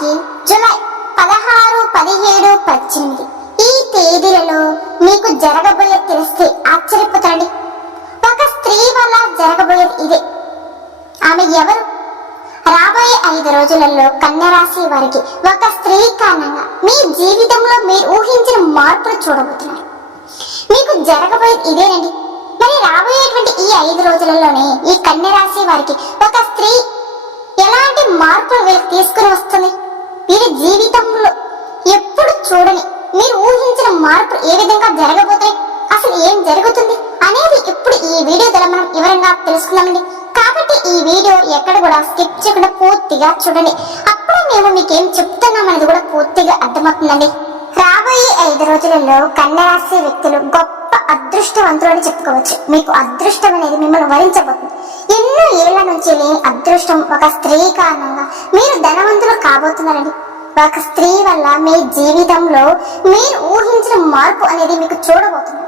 వారికి జులై పదహారు పదిహేడు పద్దెనిమిది. ఈ తేదీలలో మీకు జరగబోయే తెలిస్తే ఆశ్చర్యపోతారండి. ఒక స్త్రీ వల్ల జరగబోయేది ఇదే. ఆమె ఎవరు? రాబోయే ఐదు రోజులలో కన్యరాశి వారికి ఒక స్త్రీ కారణంగా మీ జీవితంలో మీరు ఊహించిన మార్పులు చూడబోతున్నారు. మీకు జరగబోయేది ఇదేనండి. మరి రాబోయేటువంటి ఈ ఐదు రోజులలోనే ఈ కన్యరాశి వారికి ఒక స్త్రీ ఎలాంటి మార్పులు వీళ్ళకి తీసుకుని వస్తుంది? వీరి జీవితంలో ఎప్పుడు చూడని మీరు ఊహించిన మార్పులు ఏ విధంగా జరగబోతాయి అసలు ఏం జరుగుతుంది అనేది ఇప్పుడు ఈ వీడియో ద్వారా మనం వివరంగా తెలుసుకుందామండి. కాబట్టి ఈ వీడియో ఎక్కడ కూడా స్కిప్ చేయకుండా పూర్తిగా చూడండి. అప్పుడే మేము మీకు ఏం చెప్తున్నాం అనేది కూడా పూర్తిగా అర్థమవుతుందండి. రాబోయే ఐదు రోజులలో కన్యరాశి వ్యక్తులు గొప్ప అదృష్టవంతులు అని చెప్పుకోవచ్చు. మీకు అదృష్టం అనేది మిమ్మల్ని వరించబోతుంది. ఎన్నో ఏళ్ళ నుంచి లేని అదృష్టం ఒక స్త్రీ కారణంగా మీరు ధనవంతులు కాబోతున్నారండి ఒక స్త్రీ వల్ల మీ జీవితంలో మీరు ఊహించిన మార్పు అనేది మీకు చూడబోతుంది.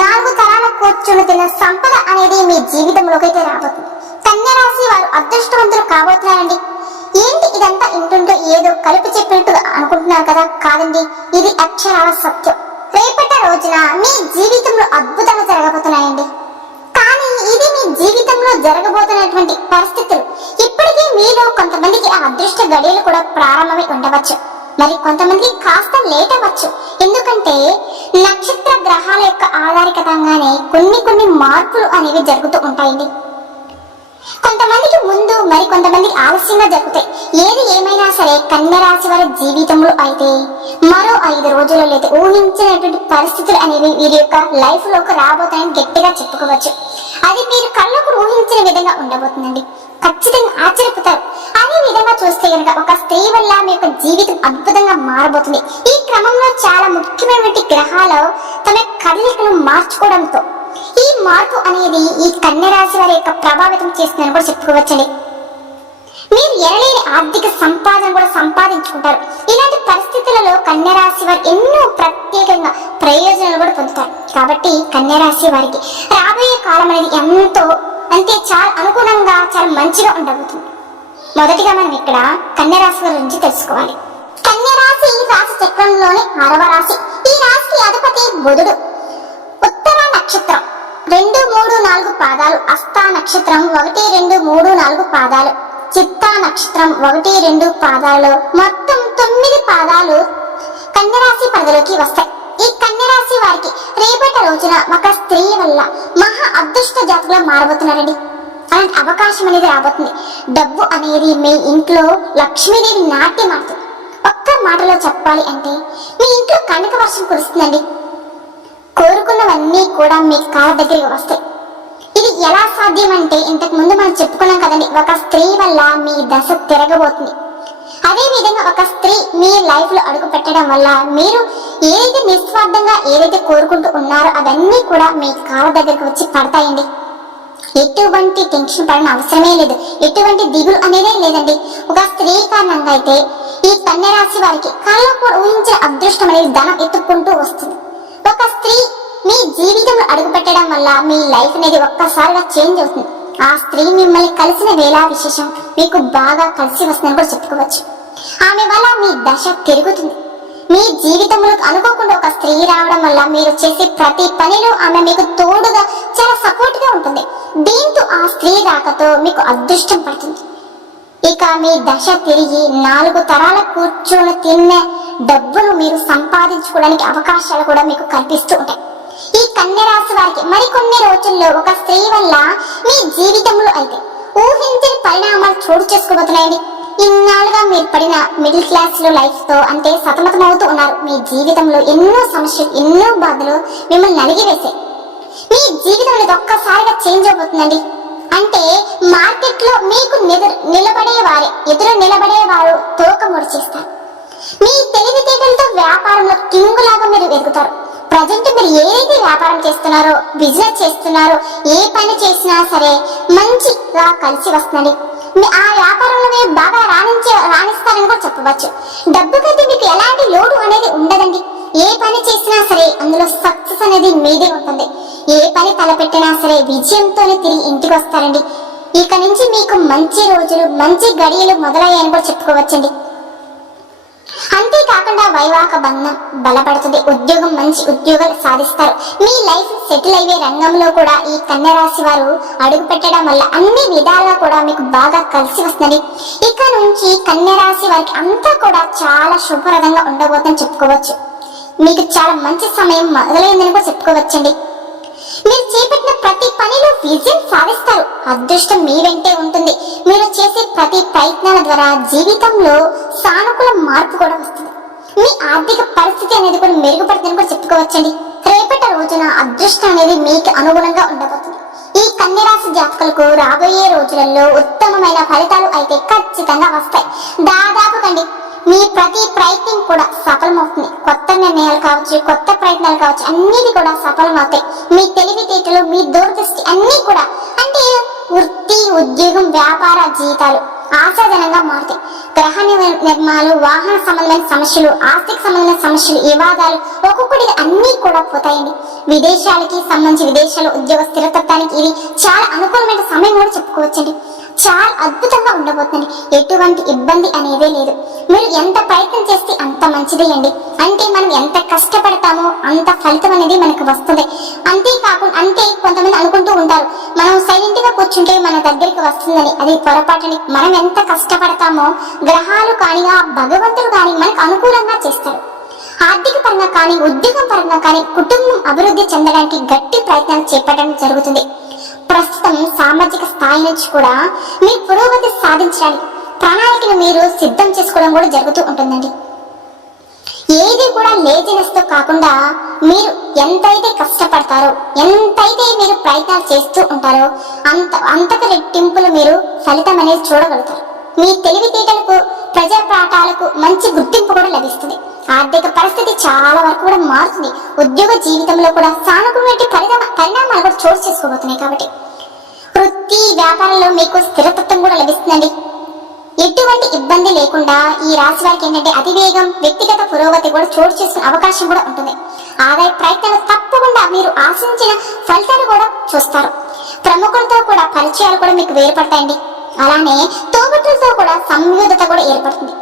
నాలుగు తరాల కూర్చుని తిన్న సంపద అనేది మీ జీవితంలోకి అయితే రాబోతుంది. కన్యా రాశి వారు అదృష్టవంతులు కాబోతున్నారండి. ఏంటి ఇదంతా ఇంటుంటే ఏదో కలిపి చెప్పినట్టుగా అనుకుంటున్నారు కదా? కాదండి ఇది అక్షరాల సత్యం. రేపటి రోజున మీ జీవితంలో అద్భుతాలు జరగబోతున్నాయండి. కానీ ఇది మీ జీవితంలో జరగబోతున్నటువంటి పరిస్థితులు. కొంతమందికి ఆ అదృష్ట గడియలు కూడా ప్రారంభమై ఉండవచ్చు. మరి కొంతమందికి కాస్త లేట్ అవ్వచ్చు. ఎందుకంటే నక్షత్ర గ్రహాల యొక్క ఆధారికతంగానే కొన్ని కొన్ని మార్పులు అనేవి జరుగుతూ ఉంటాయండి. కొంతమందికి ముందు మరి కొంతమందికి ఆలస్యంగా జరుగుతాయి. ఏది ఏమైనా సరే కన్యరాశి వారి జీవితంలో అయితే మరో ఐదు రోజుల్లో లేదా ఊహించినటువంటి పరిస్థితులు అనేవి వీరి యొక్క లైఫ్లోకి రాబోతాయని గట్టిగా చెప్పుకోవచ్చు. అది మీరు కళ్ళకు ఊహించిన విధంగా ఉండబోతుందండి. ఖచ్చితంగా ఆశ్చర్యపోతారు. అదే విధంగా చూస్తే కనుక ఒక స్త్రీ వల్ల మీ యొక్క జీవితం అద్భుతంగా మారబోతుంది. ఈ క్రమంలో చాలా ముఖ్యమైనటువంటి గ్రహాలు తమ కదలికను మార్చుకోవడంతో ఈ మార్పు అనేది ఈ కన్యరాశి వారి యొక్క ప్రభావితం చేస్తుందని కూడా చెప్పుకోవచ్చండి. మీరు ఎనలేని ఆర్థిక సంపాదన కూడా సంపాదించుకుంటారు. ఇలాంటి పరిస్థితులలో కన్యరాశి వారు ఎన్నో ప్రత్యేకంగా ప్రయోజనాలు కూడా పొందుతారు. కాబట్టి కన్యరాశి వారికి రాబోయే కాలం అనేది ఎంతో అంటే చాలా అనుగుణంగా చాలా మంచిగా ఉండబోతుంది. మొదటిగా మనం ఇక్కడ కన్యరాశి గురించి తెలుసుకోవాలి. కన్యరాశి ఈ రాశి చక్రంలోని ఆరవ రాశి. ఈ రాశికి అధిపతి బుధుడు. ఉత్తర నక్షత్రం. రెండు మూడు నాలుగు పాదాలు. అస్తా నక్షత్రం ఒకటి రెండు మూడు నాలుగు పాదాలు. చిత్తా నక్షత్రం ఒకటి రెండు పాదాలు. మొత్తం తొమ్మిది పాదాలు కన్యరాశి పరిధిలోకి వస్తాయి. ఈ కన్యరాశి వారికి రేపటి రోజున ఒక స్త్రీ వల్ల మహా అదృష్ట జాతకులా మారబోతున్నారండి. అలాంటి అవకాశం అనేది రాబోతుంది. డబ్బు అనేది మీ ఇంట్లో లక్ష్మీదేవి నాట్యం ఆడుతుంది ఒక్క మాటలో చెప్పాలి అంటే మీ ఇంట్లో కనక వర్షం కురుస్తుందండి. కోరుకున్నవన్నీ కూడా మీ కాళ్ళ దగ్గరికి వస్తాయి. ఇది ఎలా సాధ్యం అంటే ఇంతకు ముందు మనం చెప్పుకున్నాం కదండి ఒక స్త్రీ వల్ల మీ దశ తిరగబోతుంది. అదే విధంగా ఒక స్త్రీ మీ లైఫ్లో అడుగు పెట్టడం వల్ల మీరు ఏదైతే నిస్వార్థంగా ఏదైతే కోరుకుంటూ ఉన్నారో అవన్నీ కూడా మీ కాళ్ళ దగ్గరకు వచ్చి పడతాయండి. ఎటువంటి టెన్షన్ పడిన అవసరమే లేదు. ఎటువంటి దిగులు అనేదే లేదండి. ఒక స్త్రీ కారణంగా అయితే ఈ కన్య రాశి వారికి కళ్ళలో కూడా ఊహించిన అదృష్టం అనేది ధనం ఎత్తుక్కుంటూ వస్తుంది. ఒక స్త్రీ మీ జీవితంలో అడుగు పెట్టడం వల్ల మీ లైఫ్ అనేది ఒక్కసారిగా చేంజ్ అవుతుంది. ఆ స్త్రీ మిమ్మల్ని కలిసిన వేళ విశేషం మీకు బాగా కలిసి వస్తుందని కూడా చెప్పుకోవచ్చు. ఆమె వల్ల మీ దశ తిరుగుతుంది మీ జీవితంలో అనుకోకుండా ఒక స్త్రీ రావడం వల్ల మీరు చేసే ప్రతి పనిలో ఆమె మీకు తోడుగా చాలా సపోర్ట్గా ఉంటుంది. దీంతో ఆ స్త్రీ రాకతో మీకు అదృష్టం పడుతుంది. ఇక మీ దశ తిరిగి నాలుగు తరాల కూర్చొని తిన్న డబ్బును మీరు సంపాదించుకోవడానికి అవకాశాలు కూడా మీకు కల్పిస్తూ ఉంటాయి. ఈ కన్యరాశి వారికి మరికొన్ని రోజుల్లో ఒక స్త్రీ వల్ల మీ జీవితంలో అయితే ఊహించిన పరిణామాలు చోటు చేసుకోబోతున్నాయండి. ఇన్నాళ్ళుగా మీరు పడిన మిడిల్ క్లాస్లో లైఫ్తో అంటే సతమతమవుతూ ఉన్నారు. మీ జీవితంలో ఎన్నో సమస్యలు ఎన్నో బాధలు మిమ్మల్ని నలిగివేశాయి మీ జీవితం అనేది ఒక్కసారిగా చేంజ్ అవబోతుందండి అంటే మార్కెట్లో మీకు నిలబడే వారే ఎదురు నిలబడే వారు తోక ముడిచేస్తారు మీ తెలివితేటలతో వ్యాపారంలో కింగులాగా మీరు ఎదుగుతారు. ప్రజెంట్ మీరు ఏదైతే వ్యాపారం చేస్తున్నారో బిజినెస్ చేస్తున్నారో ఏ పని చేసినా సరే మంచిగా కలిసి వస్తుందండి. మీ ఆ వ్యాపారంలో మీరు బాగా రాణించే రాణిస్తారని కూడా చెప్పవచ్చు. డబ్బుకైతే మీకు ఎలాంటి లోటు అనేది ఉండదండి. ఏ పని చేసినా సరే అందులో సక్సెస్ అనేది మీదే ఉంటుంది. ఏ పని తలపెట్టినా సరే విజయంతోనే తిరిగి ఇంటికి వస్తారండి. ఇక నుంచి మీకు మంచి రోజులు మంచి గడియలు మొదలయ్యాయని కూడా చెప్పుకోవచ్చండి. అంతేకాకుండా వైవాహక బంధం బలపడుతుంది. ఉద్యోగం మంచి ఉద్యోగాలు సాధిస్తారు. మీ లైఫ్ సెటిల్ అయ్యే రంగంలో కూడా ఈ కన్యరాశి వారు అడుగు పెట్టడం వల్ల అన్ని విధాలుగా కూడా మీకు బాగా కలిసి వస్తుంది. ఇక నుంచి కన్యరాశి వారికి అంతా కూడా చాలా శుభప్రదంగా ఉండబోతుందని చెప్పుకోవచ్చు. మీకు చాలా మంచి సమయం మొదలైందని కూడా చెప్పుకోవచ్చండి. మీరు చేపట్టిన ప్రతి పనిలో విజయం సాధిస్తారు. అదృష్టం మీ వెంటే ఉంటుంది. మీరు చేసే ప్రతి ప్రయత్నాల ద్వారా జీవితంలో సానుకూల మార్పు కూడా వస్తుంది. మీ ఆర్థిక పరిస్థితి అనేది కూడా మెరుగుపడుతుందని కూడా చెప్పుకోవచ్చండి. రేపటి రోజున అదృష్టం అనేది మీకు అనుగుణంగా ఉండబోతుంది. ఈ కన్యరాశి జాతకులకు రాబోయే రోజులలో ఉత్తమమైన ఫలితాలు అయితే ఖచ్చితంగా వస్తాయి. దాదాపు కండి మీ ప్రతి ప్రయత్నం కూడా సఫలమవుతుంది. కొత్త నిర్ణయాలు కావచ్చు కొత్త ప్రయత్నాలు కావచ్చు అన్నిటి కూడా సఫలమవుతాయి. మీ తెలివితేటలు మీ దూరదృష్టి అన్నీ కూడా అంటే వృత్తి ఉద్యోగం వ్యాపార జీవితాలు ఆశాజనంగా మారుతాయి. గ్రహ నిర్మాణాలు వాహన సంబంధమైన సమస్యలు ఆర్థిక సంబంధమైన సమస్యలు వివాదాలు ఒక్కొక్కటి అన్నీ కూడా పోతాయండి. విదేశాలకి సంబంధించి విదేశాల్లో ఉద్యోగ స్థిరతత్వానికి ఇది చాలా అనుకూలమైన సమయం కూడా చెప్పుకోవచ్చండి. చాలా అద్భుతంగా ఉండబోతుంది. ఎటువంటి ఇబ్బంది అనేదే లేదు. మీరు ఎంత ప్రయత్నం చేస్తే అంత మంచిదే అండి అంటే మనం ఎంత కష్టపడతామో అంత ఫలితం అనేది మనకు వస్తుంది. అంతేకాకుండా అంటే కొంతమంది అనుకుంటూ ఉంటారు మనం సైలెంట్గా కూర్చుంటే మన దగ్గరికి వస్తుందని. అది పొరపాటుని. మనం ఎంత కష్టపడతామో గ్రహాలు కానీ ఆ భగవంతుడు కానీ మనకు అనుకూలంగా చేస్తారు. ఆర్థిక పరంగా కానీ ఉద్యోగం పరంగా కానీ కుటుంబం అభివృద్ధి చెందడానికి గట్టి ప్రయత్నాలు చేపట్టడం జరుగుతుంది. ప్రస్తుతం సామాజిక స్థాయి నుంచి కూడా మీ పురోగతి సాధించడానికి ప్రణాళికను మీరు సిద్ధం చేసుకోవడం కూడా జరుగుతూ ఉంటుందండి. ఏది కూడా లేజినెస్తో కాకుండా మీరు ఎంతైతే కష్టపడతారో ఎంతైతే మీరు ప్రయత్నాలు చేస్తూ ఉంటారో అంత అంతకు రెట్టింపులు మీరు ఫలితం అనేది చూడగలుగుతారు. మీ తెలివితేటలకు ప్రజా పాఠాలకు మంచి గుర్తింపు కూడా లభిస్తుంది. ఆర్థిక పరిస్థితి చాలా వరకు కూడా మారుతుంది. ఉద్యోగ జీవితంలో కూడా సానుకూలమైన పరిణామ పరిణామాలు కూడా చోటు చేసుకోబోతున్నాయి కాబట్టి. వృత్తి వ్యాపారంలో మీకు స్థిరతత్వం కూడా లభిస్తుందండి. ఎటువంటి ఇబ్బంది లేకుండా ఈ రాశి వారికి ఏంటంటే అతివేగం వ్యక్తిగత పురోగతి కూడా చోటు చేసుకునే అవకాశం కూడా ఉంటుంది. ఆదాయ ప్రయత్నాలు తప్పకుండా మీరు ఆశించిన ఫలితాలు కూడా చూస్తారు. ప్రముఖులతో కూడా పరిచయాలు కూడా మీకు వేరుపడతాయండి. అలానే తోబుట్టులతో కూడా సంయోధత కూడా ఏర్పడుతుంది.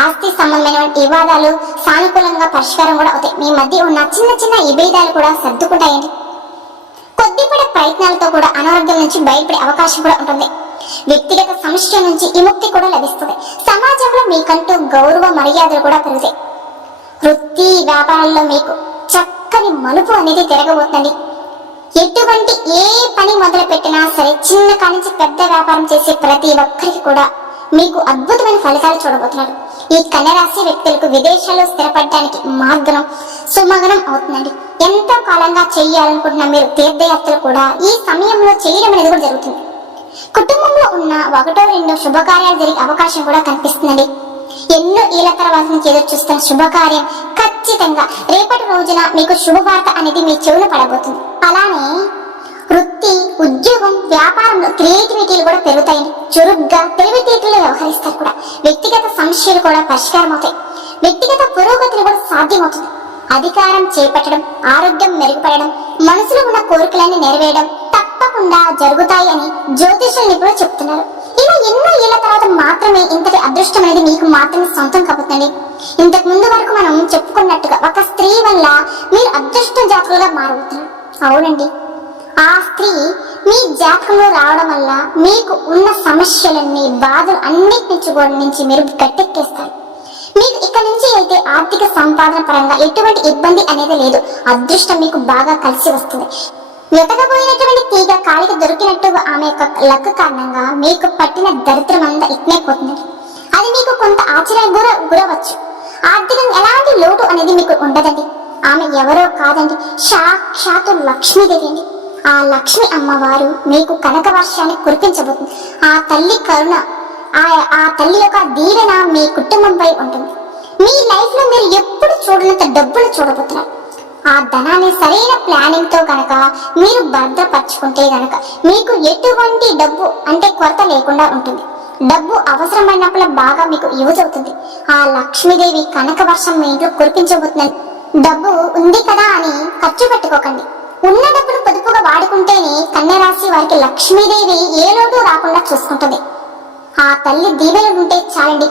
ఆస్తి సంబంధమైన వివాదాలు సానుకూలంగా పరిష్కారం కూడా అవుతాయి. మీ మధ్య ఉన్న చిన్న చిన్న విభేదాలు కూడా సర్దుకుంటాయండి. కొద్దిపడే ప్రయత్నాలతో కూడా అనారోగ్యం నుంచి బయటపడే అవకాశం కూడా ఉంటుంది. వ్యక్తిగత సమస్య నుంచి విముక్తి కూడా లభిస్తుంది. సమాజంలో మీకంటూ గౌరవ మర్యాదలు కూడా పెరుగుతాయి. వృత్తి వ్యాపారాల్లో మీకు చక్కని మలుపు అనేది తిరగబోతుంది ఎటువంటి ఏ పని మొదలు పెట్టినా సరే చిన్న కానించి నుంచి పెద్ద వ్యాపారం చేసే ప్రతి ఒక్కరికి కూడా మీకు అద్భుతమైన ఫలితాలు చూడబోతున్నారు. ఈ కన్యరాశి వ్యక్తులకు విదేశాల్లో స్థిరపడడానికి మార్గం సుమగనం అవుతుందండి. ఎంతో కాలంగా చేయాలనుకుంటున్న మీరు తీర్థయాత్రలు కూడా ఈ సమయంలో చేయడం అనేది కూడా జరుగుతుంది. కుటుంబంలో ఉన్న ఒకటో రెండో శుభకార్యాలు జరిగే అవకాశం కూడా కనిపిస్తుందండి. ఎన్నో ఏళ్ళ తర్వాత నుంచి ఎదురు చూస్తున్న శుభకార్యం ఖచ్చితంగా రేపటి రోజున మీకు శుభవార్త అనేది మీ చెవులు పడబోతుంది. అలానే వృత్తి ఉద్యోగం వ్యాపారంలో క్రియేటివిటీలు కూడా పెరుగుతాయండి చురుగ్గా తెలివితేటలు వ్యవహరిస్తారు కూడా. వ్యక్తిగత సమస్యలు కూడా పరిష్కారం అవుతాయి వ్యక్తిగత పురోగతులు కూడా సాధ్యమవుతుంది. అధికారం చేపట్టడం ఆరోగ్యం మెరుగుపడడం మనసులో ఉన్న కోరికలన్నీ నెరవేయడం తప్పకుండా జరుగుతాయి అని జ్యోతిషులు నిపుణులు చెప్తున్నారు. ఇలా ఎన్నో ఏళ్ళ తర్వాత మాత్రమే ఇంతటి అదృష్టం అనేది మీకు మాత్రమే సొంతం కాబోతుంది ఇంతకు ముందు వరకు మనం చెప్పుకున్నట్టుగా ఒక స్త్రీ వల్ల మీరు అదృష్ట జాతకులుగా మారబోతున్నారు. అవునండి. ఆ స్త్రీ మీ జాతకంలో రావడం వల్ల మీకు ఉన్న సమస్యలన్నీ బాధలు అన్నిటి నుంచి మీరు గట్టెక్కేస్తారు. మీకు ఇక్కడ నుంచి అయితే ఆర్థిక సంపాదన పరంగా ఎటువంటి ఇబ్బంది అనేది లేదు. అదృష్టం మీకు బాగా కలిసి వస్తుంది. వెతకబోయినటువంటి తీగ కాలికి దొరికినట్టు ఆమె యొక్క లక్ కారణంగా మీకు పట్టిన దరిద్రం అంతా ఇట్నే పోతుంది. అది మీకు కొంత ఆశ్చర్యం గుర గురవచ్చు. ఆర్థికంగా ఎలాంటి లోటు అనేది మీకు ఉండదండి. ఆమె ఎవరో కాదండి. సాక్షాత్తు లక్ష్మీదేవి అండి ఆ లక్ష్మి అమ్మవారు మీకు కనక వర్షాన్ని కురిపించబోతుంది. ఆ తల్లి కరుణ ఆ ఆ తల్లి యొక్క దీవెన మీ కుటుంబంపై ఉంటుంది. మీ లైఫ్లో మీరు ఎప్పుడు చూడనంత డబ్బులు చూడబోతున్నారు. ఆ ధనాన్ని సరైన ప్లానింగ్తో గనక మీరు భద్రపరచుకుంటే గనక మీకు ఎటువంటి డబ్బు అంటే కొరత లేకుండా ఉంటుంది. డబ్బు అవసరమైనప్పుడు బాగా మీకు యూజ్ అవుతుంది. ఆ లక్ష్మీదేవి కనక వర్షం మీ ఇంట్లో కురిపించబోతుందని డబ్బు ఉంది కదా అని ఖర్చు పెట్టుకోకండి. ఉన్న డబ్బును పొదుపుగా వాడుకుంటేనే కన్యరాశి వారికి లక్ష్మీదేవి ఏ లోటు రాకుండా చూసుకుంటుంది. ఆ తల్లి దీవెలు ఉంటే చాలండి.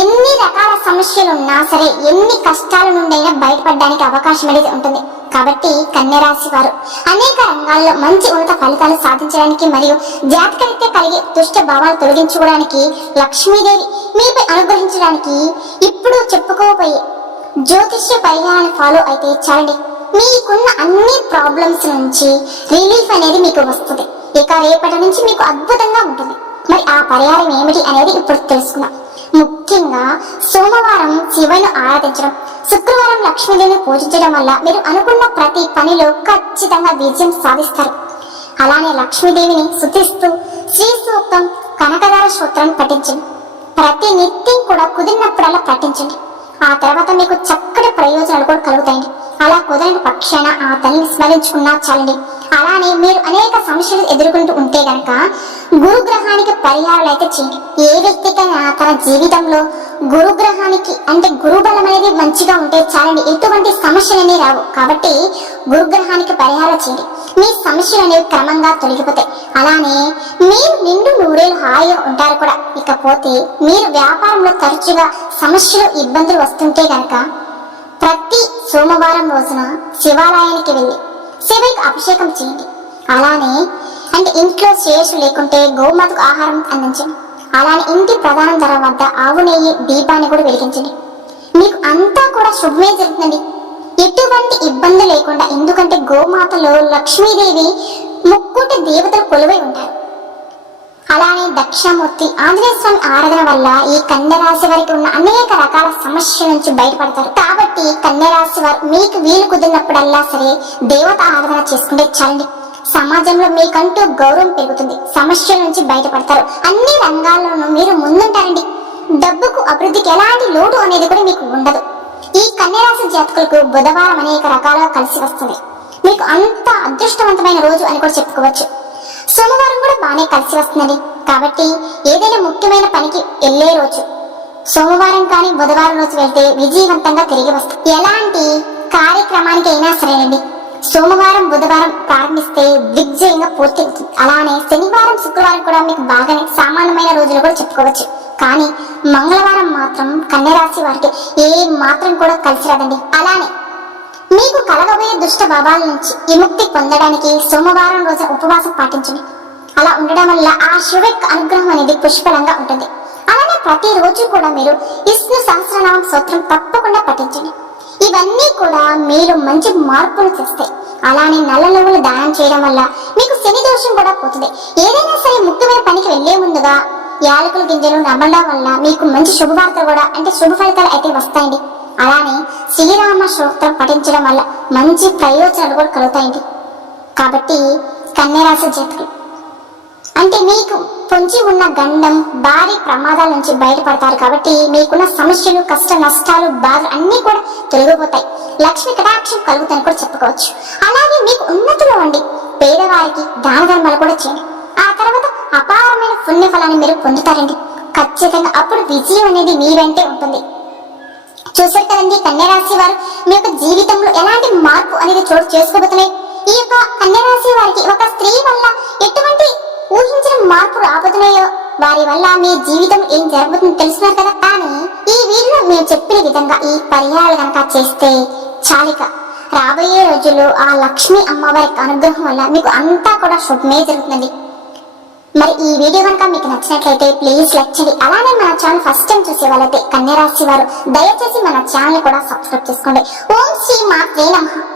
ఎన్ని రకాల సమస్యలు ఉన్నా సరే ఎన్ని కష్టాల నుండైనా బయటపడడానికి అవకాశం అనేది ఉంటుంది. కాబట్టి కన్యరాశి వారు అనేక రంగాల్లో మంచి ఉన్నత ఫలితాలు సాధించడానికి మరియు జాతకరీత్యా కలిగే దుష్ట భావాలు తొలగించుకోవడానికి లక్ష్మీదేవి మీపై అనుగ్రహించడానికి ఇప్పుడు చెప్పుకోబోయే జ్యోతిష్య పరిహారాన్ని ఫాలో అయితే చాలండి. మీకున్న అన్ని ప్రాబ్లమ్స్ నుంచి రిలీఫ్ అనేది మీకు వస్తుంది. ఇక రేపటి నుంచి మీకు అద్భుతంగా ఉంటుంది. మరి ఆ పరిహారం ఏమిటి అనేది ఇప్పుడు తెలుసుకుందాం. ముఖ్యంగా సోమవారం శివను ఆరాధించడం శుక్రవారం లక్ష్మీదేవిని పూజించడం వల్ల మీరు అనుకున్న ప్రతి పనిలో ఖచ్చితంగా విజయం సాధిస్తారు. అలానే లక్ష్మీదేవిని శుద్ధిస్తూ శ్రీ సూక్తం కనకదార సూత్రాన్ని పఠించండి. ప్రతి నిత్యం కూడా కుదిరినప్పుడల్లా పఠించండి. ఆ తర్వాత మీకు చక్కటి ప్రయోజనాలు కూడా కలుగుతాయండి. అలా కుదరని పక్షాన ఆ తల్లిని స్మరించుకున్నా చాలండి. అలానే మీరు అనేక సమస్యలు ఎదుర్కొంటూ ఉంటే గనక గురుగ్రహానికి పరిహారాలు అయితే చేయండి ఏ వ్యక్తికైనా తన జీవితంలో గురుగ్రహానికి అంటే గురుబలం అనేది మంచిగా ఉంటే చాలండి. ఎటువంటి సమస్యలనే రావు. కాబట్టి గురుగ్రహానికి పరిహారం చేయండి. మీ సమస్యలు అనేవి క్రమంగా తొలగిపోతాయి. అలానే మీరు నిండు నూరేళ్ళు హాయిగా ఉంటారు కూడా. ఇకపోతే మీరు వ్యాపారంలో తరచుగా సమస్యలు ఇబ్బందులు వస్తుంటే గనక ప్రతి సోమవారం రోజున శివాలయానికి వెళ్ళి శివకి అభిషేకం చేయండి. అలానే అంటే ఇంట్లో శ్రేయస్సు లేకుంటే గోమాతకు ఆహారం అందించండి. అలానే ఇంటి ప్రధాన ధర వద్ద ఆవు నెయ్యి దీపాన్ని కూడా వెలిగించండి. మీకు అంతా కూడా శుభమే జరుగుతుంది. ఎటువంటి ఇబ్బంది లేకుండా ఎందుకంటే గోమాతలో లక్ష్మీదేవి ముక్కోటి దేవతలు కొలువై ఉంటారు. అలానే దక్షిణమూర్తి ఆంజనేయ స్వామి ఆరాధన వల్ల ఈ కన్యరాశి వారికి ఉన్న అనేక రకాల సమస్యల నుంచి బయటపడతారు. కాబట్టి కన్యరాశి వారు మీకు వీలు కుదిరినప్పుడల్లా సరే దేవత ఆరాధన చేసుకుంటే చాలండి. సమాజంలో మీకంటూ గౌరవం పెరుగుతుంది. సమస్యల నుంచి బయటపడతారు. అన్ని రంగాల్లోనూ మీరు ముందుంటారండి. డబ్బుకు అభివృద్ధికి ఎలాంటి లోటు అనేది కూడా మీకు ఉండదు. ఈ కన్యరాశి జాతకులకు బుధవారం అనేక రకాలుగా కలిసి వస్తుంది. మీకు అంత అదృష్టవంతమైన రోజు అని కూడా చెప్పుకోవచ్చు. సోమవారం కూడా బాగానే కలిసి వస్తుందండి. కాబట్టి ఏదైనా ముఖ్యమైన పనికి వెళ్ళే రోజు. సోమవారం కానీ బుధవారం రోజు వెళ్తే విజయవంతంగా తిరిగి వస్తాం. ఎలాంటి కార్యక్రమానికి అయినా సరేనండి. సోమవారం బుధవారం ప్రారంభిస్తే దిగ్జయంగా పూర్తి అలానే శనివారం శుక్రవారం కూడా మీకు బాగానే సామాన్యమైన రోజులు కూడా చెప్పుకోవచ్చు. కానీ మంగళవారం మాత్రం కన్యరాశి వారికి ఏ మాత్రం కూడా కలిసి రాదండి. అలానే మీకు కలగబోయే దుష్ట భావాల నుంచి విముక్తి పొందడానికి సోమవారం రోజు ఉపవాసం పాటించండి. అలా ఉండడం వల్ల ఆ శివ అనుగ్రహం అనేది పుష్కలంగా ఉంటుంది. అలానే ప్రతిరోజు కూడా మీరు విష్ణు సహస్రనామం స్తోత్రం తప్పకుండా పఠించండి. ఇవన్నీ కూడా మీరు మంచి మార్పులు తెస్తాయి. అలానే నల్ల నువ్వులు దానం చేయడం వల్ల మీకు శని దోషం కూడా పోతుంది. ఏదైనా సరే ముఖ్యమైన పనికి వెళ్ళే ముందుగా యాలకుల గింజలు నమ్మడం వల్ల మీకు మంచి శుభవార్త కూడా అంటే శుభ ఫలితాలు అయితే వస్తాయండి. అలానే శ్రీరామ సూక్తం పఠించడం వల్ల మంచి ప్రయోజనాలు కూడా కలుగుతాయండి. కాబట్టి కన్యరాశి జాతకులు అంటే మీకు పొంచి ఉన్న గండం భారీ ప్రమాదాల నుంచి బయటపడతారు కాబట్టి మీకున్న సమస్యలు కష్ట నష్టాలు బాధలు అన్నీ కూడా తొలగిపోతాయి. లక్ష్మి కటాక్షం కలుగుతాయని కూడా చెప్పుకోవచ్చు. అలాగే మీకు ఉన్నతిలో ఉండి పేదవారికి దాన ధర్మాలు కూడా చేయండి. ఆ తర్వాత అపారమైన పుణ్య ఫలాన్ని మీరు పొందుతారండి. ఖచ్చితంగా అప్పుడు విజయం అనేది మీ వెంటే ఉంటుంది. చూసారు కదండి కన్యరాశి వారు? మీ యొక్క జీవితంలో ఎలాంటి మార్పు అనేది చోటు చేసుకోబోతున్నాయి? ఈ యొక్క కన్యరాశి వారికి ఒక స్త్రీ వల్ల ఎటువంటి ఊహించిన మార్పు రాబోతున్నాయో వారి వల్ల మీ జీవితం ఏం జరుగుతుందో తెలుసున్నారు కదా? కానీ ఈ వీడియో మేము చెప్పిన విధంగా ఈ పరిహారాలు కనుక చేస్తే చాలిక. రాబోయే రోజుల్లో ఆ లక్ష్మీ అమ్మవారికి అనుగ్రహం వల్ల మీకు అంతా కూడా శుభమే జరుగుతుంది మరి ఈ వీడియో కనుక మీకు నచ్చినట్లయితే ప్లీజ్ లైక్ చేయండి. అలానే మన ఛానల్ ఫస్ట్ టైం చూసే వాళ్ళైతే కన్యరాశి వారు దయచేసి మన ఛానల్ కూడా సబ్స్క్రైబ్ చేసుకోండి. ఓం శ్రీ మాత్రే నమః.